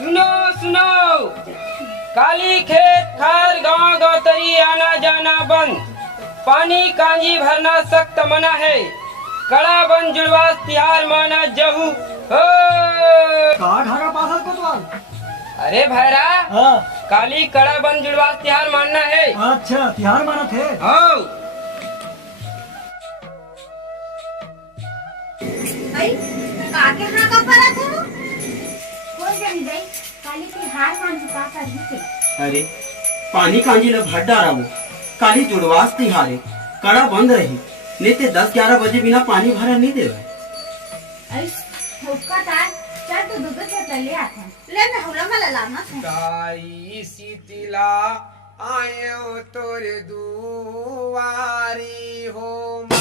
सुनो सुनो, काली खेत खार गांव गौतरी आना जाना बंद, पानी कांजी भरना सख्त मना है, कड़ा बन जुड़वा तिहार माना जहू हो। कहाँ ढाका पासल कोतवाल? अरे भैरा, हाँ। काली कड़ा बन जुड़वा तिहार मानना है। अच्छा, तिहार माना थे। हो भाई काके हाँ का पड़ा थे वो? कोई जानी जाई काली तिहार मान चुका कर दी। अरे पानी कांजी ल भर डारा वो काली जुड़वास तिहारे कड़ा बंद रही नहीं ते 10-11 बजे बिना पानी भरा नहीं देवे। अरे ठोका तार चल तो दूध से ले आता ले मैं होला मला लाना था। ताई शीतला आयो तोरे दुआरी हो माँ।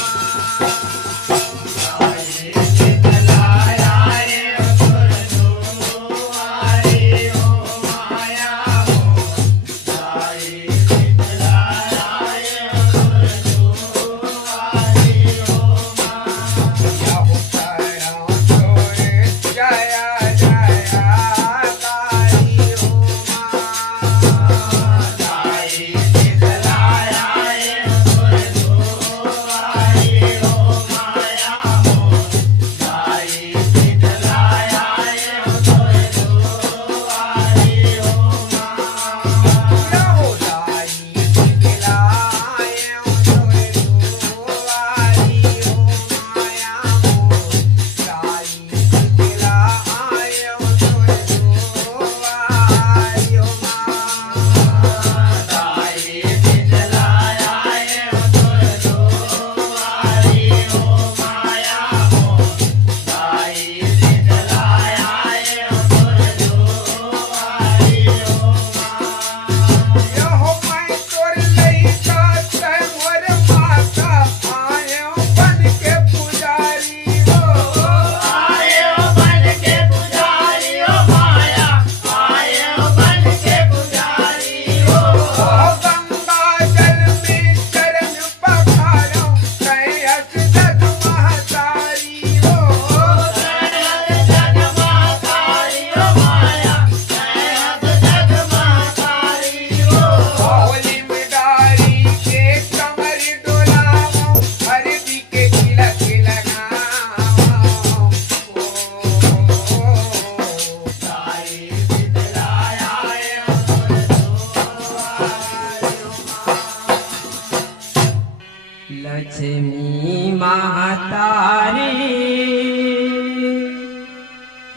लक्ष्मी महतारी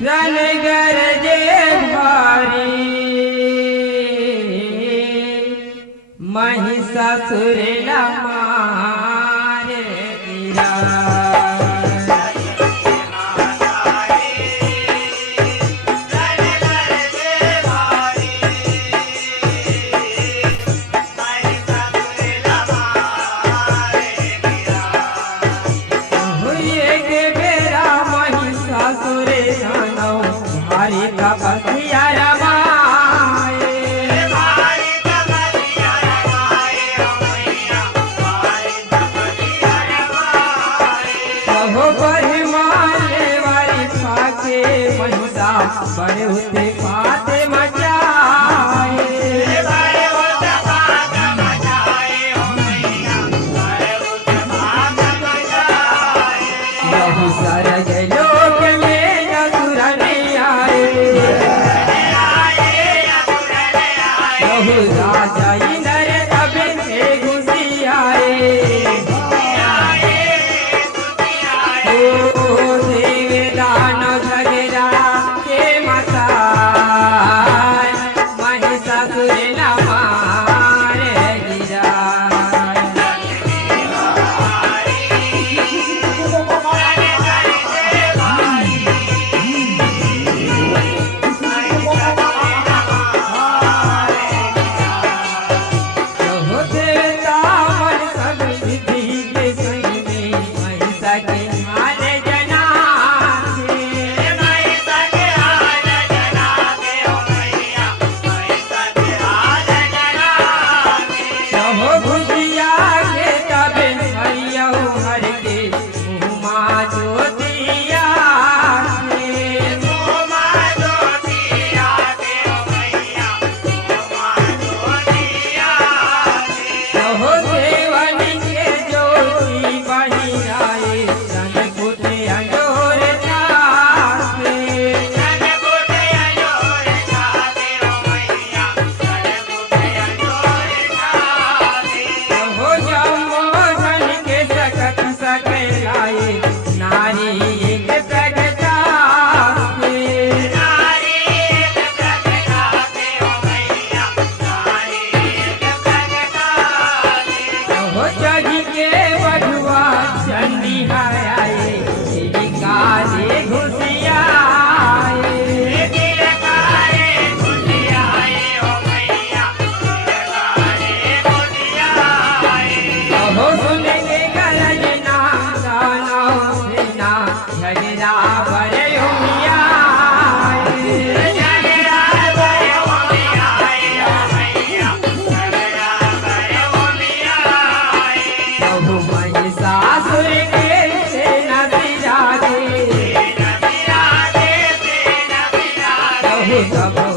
रन गरजे भारी, महिषासुर मारे गिरा। बड़े होते पाते मचाए, बहु सारा लोक में असुर नहीं आए, बहु राजा इंद्र तब से घुसी आए। ओ देव दानव झगड़ा के मता रहे अब